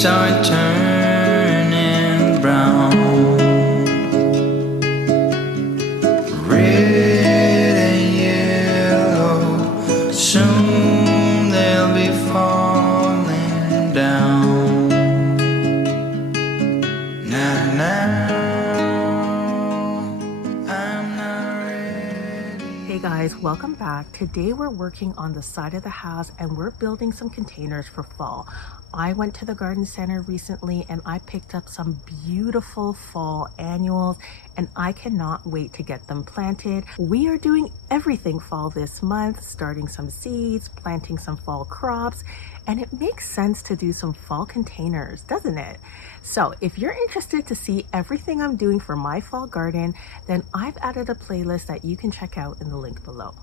leaves are turning brown. Red and yellow, soon they'll be falling down. I'm not ready. Hey guys, welcome back. Today we're working on the side of the house and we're building some containers for fall. I went to the garden center recently and I picked up some beautiful fall annuals and I cannot wait to get them planted. We are doing everything fall this month, starting some seeds, planting some fall crops, and it makes sense to do some fall containers, doesn't it? So if you're interested to see everything I'm doing for my fall garden, then I've added a playlist that you can check out in the link below.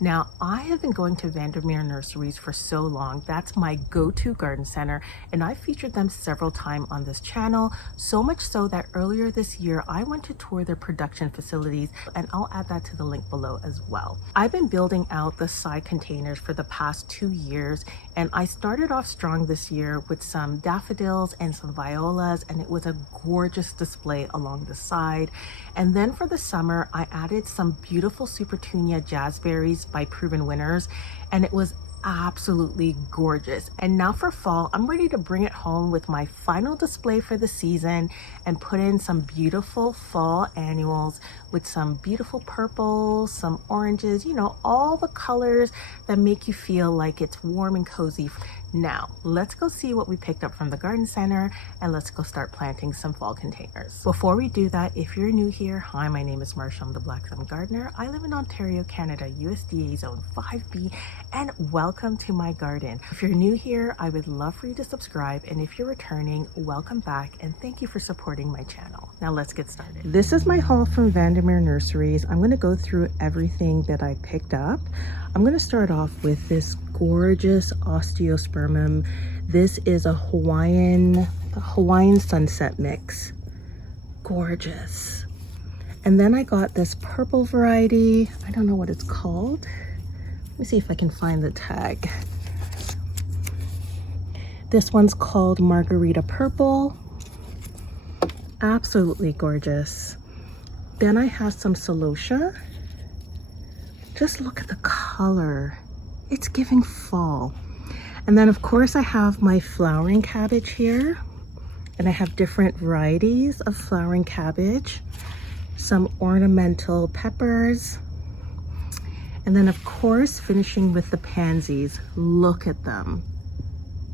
Now, I have been going to Vandermeer Nurseries for so long. That's my go-to garden center, and I featured them several times on this channel, so much so that earlier this year, I went to tour their production facilities, and I'll add that to the link below as well. I've been building out the side containers for the past 2 years, and I started off strong this year with some daffodils and some violas, and it was a gorgeous display along the side. And then for the summer, I added some beautiful Supertunia jazzberries by Proven Winners, and it was absolutely gorgeous. And now for fall, I'm ready to bring it home with my final display for the season and put in some beautiful fall annuals with some beautiful purples, some oranges, you know, all the colors that make you feel like it's warm and cozy. Now, let's go see what we picked up from the garden center and let's go start planting some fall containers. Before we do that, if you're new here, hi, my name is Marsha. I'm the Black Thumb Gardener. I live in Ontario, Canada, USDA Zone 5B, and welcome to my garden. If you're new here, I would love for you to subscribe, and if you're returning, welcome back and thank you for supporting my channel. Now let's get started. This is my haul from Vandermeer Nurseries. I'm going to go through everything that I picked up. I'm going to start off with this gorgeous osteospermum. This is a Hawaiian sunset mix. Gorgeous. And then I got this purple variety. I don't know what it's called. Let me see if I can find the tag. This one's called Margarita Purple. Absolutely gorgeous. Then I have some celosia. Just look at the color. It's giving fall. And then of course I have my flowering cabbage here. And I have different varieties of flowering cabbage. Some ornamental peppers. And then of course, finishing with the pansies. Look at them.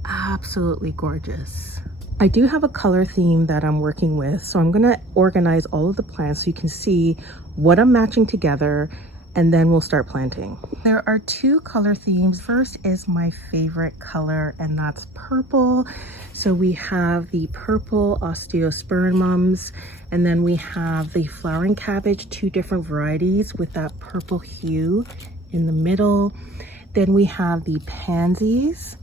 Absolutely gorgeous. I do have a color theme that I'm working with. So I'm gonna organize all of the plants so you can see what I'm matching together, and then we'll start planting. There are 2 color themes. First is my favorite color, and that's purple. So we have the purple osteospermums, and then we have the flowering cabbage, 2 different varieties with that purple hue in the middle. Then we have the pansies,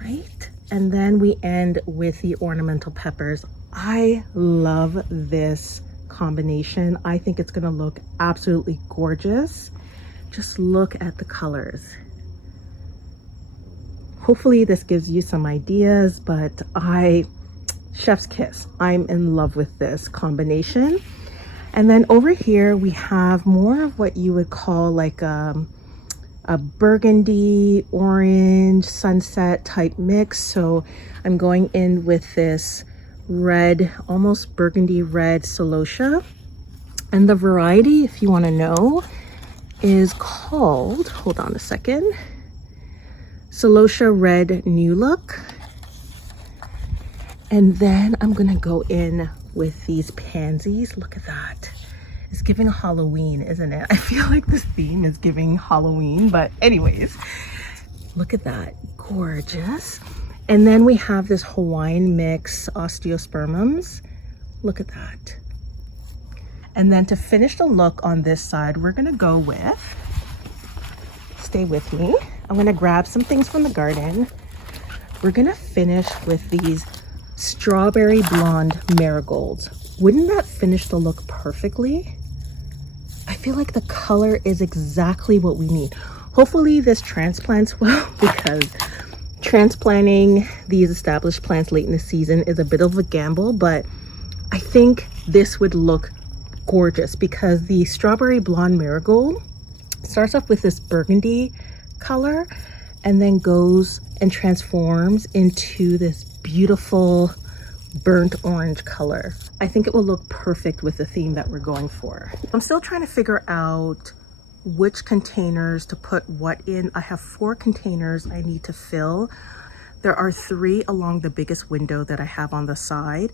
right? And then we end with the ornamental peppers. I love this combination. I think it's going to look absolutely gorgeous. Just look at the colors. Hopefully this gives you some ideas, but chef's kiss. I'm in love with this combination. And then over here we have more of what you would call like a burgundy orange sunset type mix. So I'm going in with this red, almost burgundy red celosia, and the variety, if you want to know, is called, hold on a second, Celosia Red New Look. And then I'm gonna go in with these pansies. Look at that. It's giving Halloween, isn't it? I feel like this theme is giving Halloween, but anyways, look at that, gorgeous. And then we have this Hawaiian mix osteospermums. Look at that. And then to finish the look on this side, we're gonna go with, stay with me. I'm gonna grab some things from the garden. We're gonna finish with these strawberry blonde marigolds. Wouldn't that finish the look perfectly? I feel like the color is exactly what we need. Hopefully this transplants well, because Transplanting these established plants late in the season is a bit of a gamble, but I think this would look gorgeous because the strawberry blonde marigold starts off with this burgundy color and then goes and transforms into this beautiful burnt orange color. I think it will look perfect with the theme that we're going for. I'm still trying to figure out which containers to put what in. I have 4 containers I need to fill. There are 3 along the biggest window that I have on the side,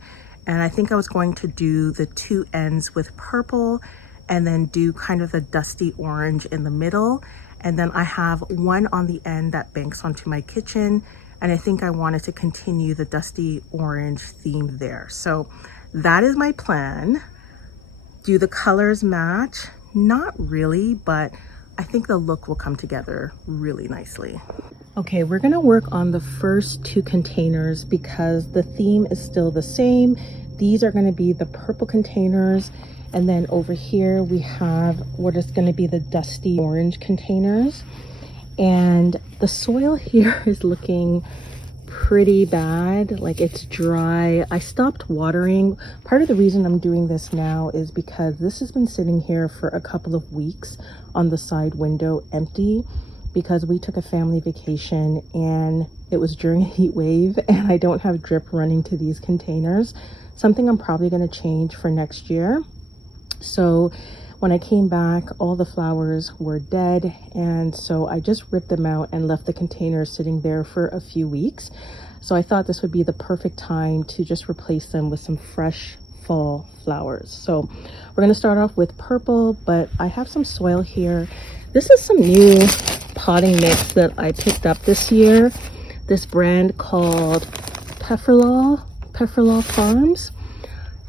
and I think I was going to do the 2 ends with purple and then do kind of the dusty orange in the middle, and then I have one on the end that banks onto my kitchen, and I think I wanted to continue the dusty orange theme there. So that is my plan. Do the colors match? Not really, but I think the look will come together really nicely. Okay, we're gonna work on the first 2 containers because the theme is still the same. These are gonna be the purple containers, and then over here we have what is gonna be the dusty orange containers. And the soil here is looking pretty bad, like it's dry. I stopped watering. Part of the reason I'm doing this now is because this has been sitting here for a couple of weeks on the side window empty because we took a family vacation and it was during a heat wave and I don't have drip running to these containers. Something I'm probably going to change for next year. So when I came back, all the flowers were dead, and so I just ripped them out and left the containers sitting there for a few weeks. So I thought this would be the perfect time to just replace them with some fresh fall flowers. So we're going to start off with purple, but I have some soil here. This is some new potting mix that I picked up this year. This brand called Pefferlaw Farms.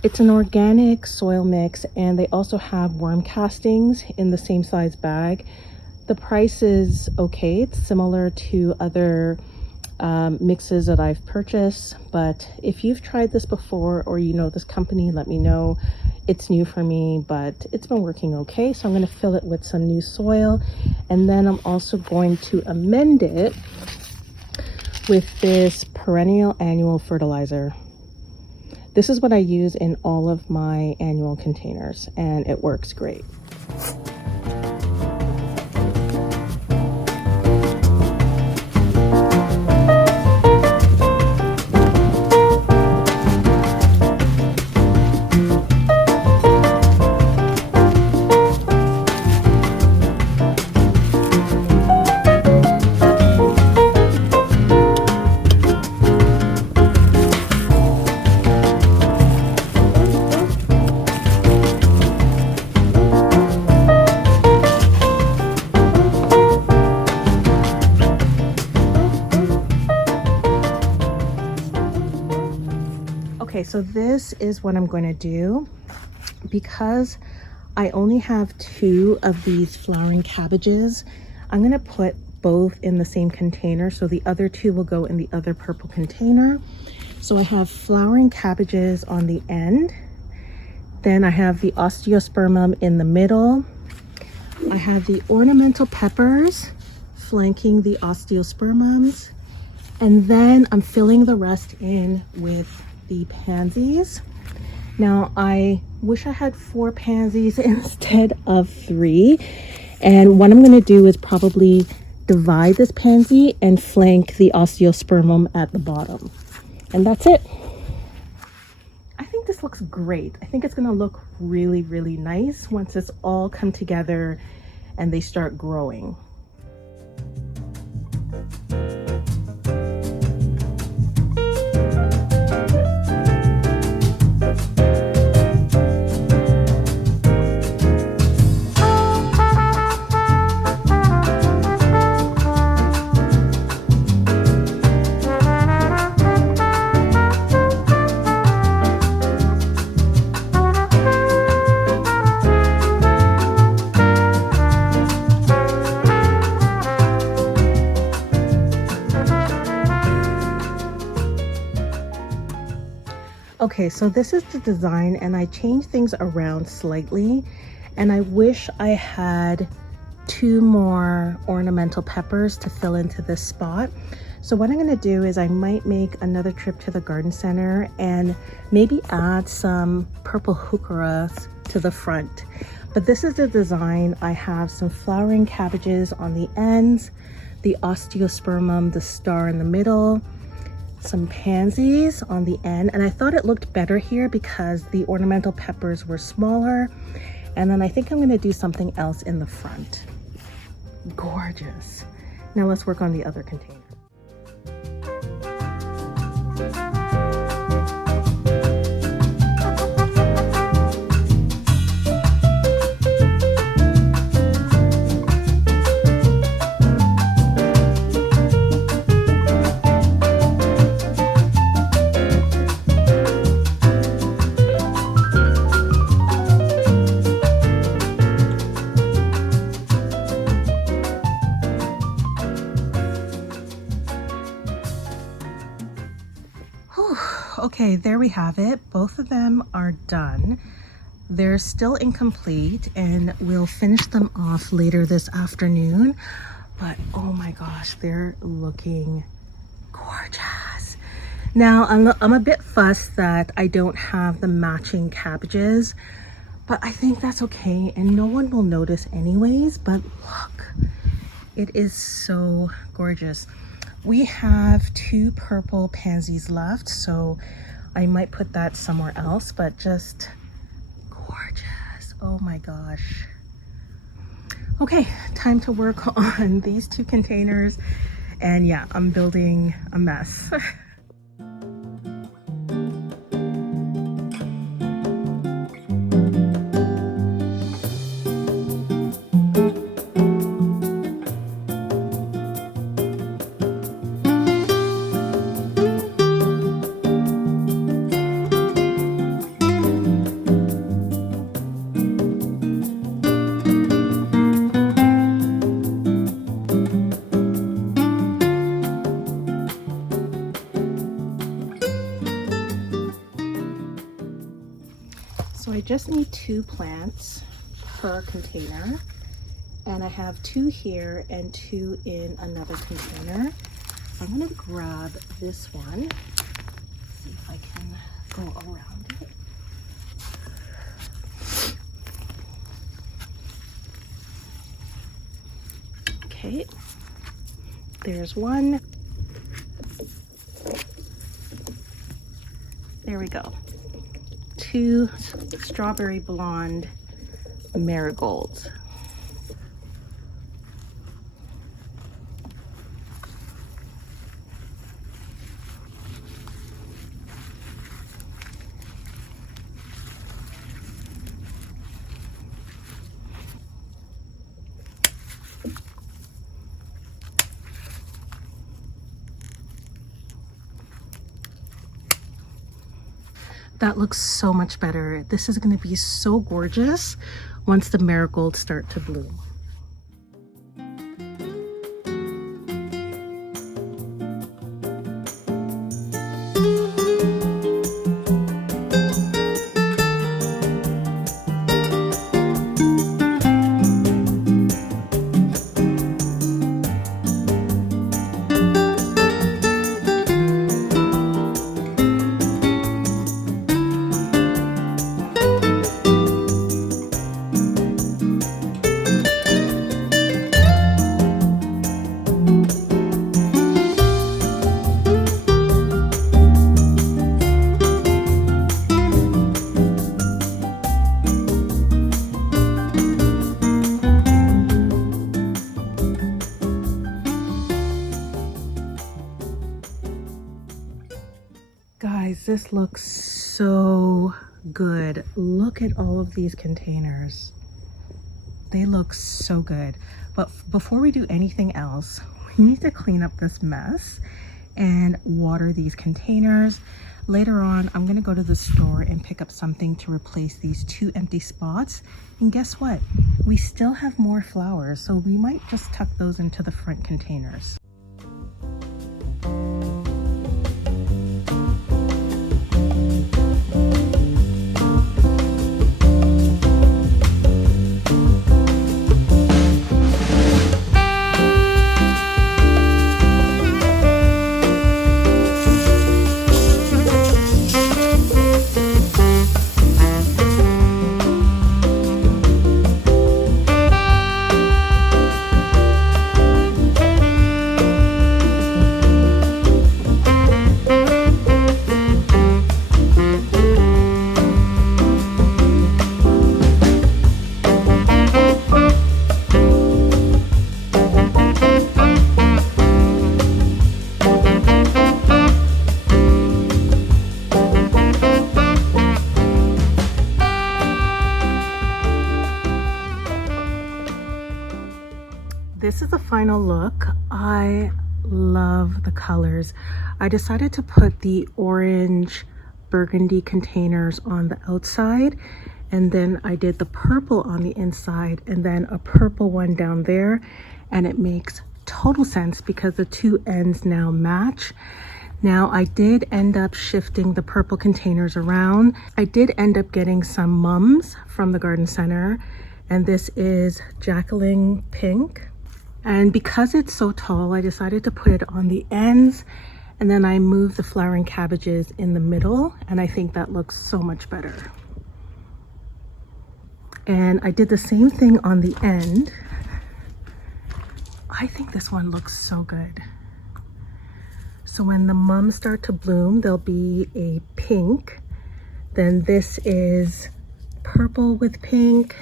It's an organic soil mix, and they also have worm castings in the same size bag. The price is okay. It's similar to other mixes that I've purchased, but if you've tried this before or you know this company, let me know. It's new for me, but it's been working okay. So I'm going to fill it with some new soil, and then I'm also going to amend it with this perennial annual fertilizer. This is what I use in all of my annual containers, and it works great. Okay, so this is what I'm going to do. Because I only have 2 of these flowering cabbages, I'm going to put both in the same container, so the other 2 will go in the other purple container. So I have flowering cabbages on the end, then I have the osteospermum in the middle, I have the ornamental peppers flanking the osteospermums, and then I'm filling the rest in with the pansies. Now I wish I had 4 pansies instead of 3, and what I'm going to do is probably divide this pansy and flank the osteospermum at the bottom, and that's it. I think this looks great. I think it's going to look really, really nice once it's all come together and they start growing. Okay, so this is the design, and I changed things around slightly, and I wish I had 2 more ornamental peppers to fill into this spot. So what I'm going to do is I might make another trip to the garden center and maybe add some purple heucheras to the front. But this is the design. I have some flowering cabbages on the ends, the osteospermum, the star in the middle, some pansies on the end, and I thought it looked better here because the ornamental peppers were smaller. And then I think I'm going to do something else in the front. Gorgeous. Now let's work on the other container. Okay, there we have it. Both of them are done. They're still incomplete and we'll finish them off later this afternoon. But oh my gosh, they're looking gorgeous. Now, I'm a bit fussed that I don't have the matching cabbages, but I think that's okay and no one will notice anyways. But look, it is so gorgeous. We have 2 purple pansies left, so I might put that somewhere else, but just gorgeous. Oh my gosh. Okay, time to work on these 2 containers. And yeah, I'm building a mess. So I just need 2 plants per container, and I have 2 here and 2 in another container. I'm gonna grab this one, see if I can go around it. Okay, there's one. There we go. 2 strawberry blonde marigolds. That looks so much better. This is going to be so gorgeous once the marigolds start to bloom. Guys, this looks so good. Look at all of these containers. They look so good. But before we do anything else, we need to clean up this mess and water these containers. Later on, I'm gonna go to the store and pick up something to replace these 2 empty spots. And guess what? We still have more flowers, so we might just tuck those into the front containers. final look. I love the colors. I decided to put the orange burgundy containers on the outside, and then I did the purple on the inside and then a purple one down there, and it makes total sense because the two ends now match. Now I did end up shifting the purple containers around. I did end up getting some mums from the garden center, and this is Jacqueline Pink. And because it's so tall, I decided to put it on the ends, and then I moved the flowering cabbages in the middle, and I think that looks so much better. And I did the same thing on the end. I think this one looks so good. So when the mums start to bloom, there'll be a pink. Then this is purple with pink.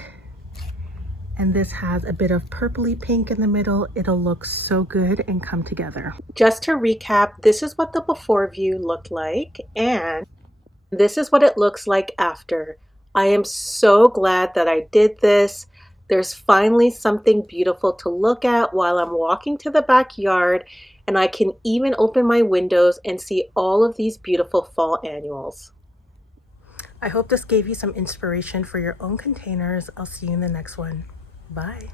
And this has a bit of purpley pink in the middle. It'll look so good and come together. Just to recap, this is what the before view looked like, and this is what it looks like after. I am so glad that I did this. There's finally something beautiful to look at while I'm walking to the backyard, and I can even open my windows and see all of these beautiful fall annuals. I hope this gave you some inspiration for your own containers. I'll see you in the next one. Bye.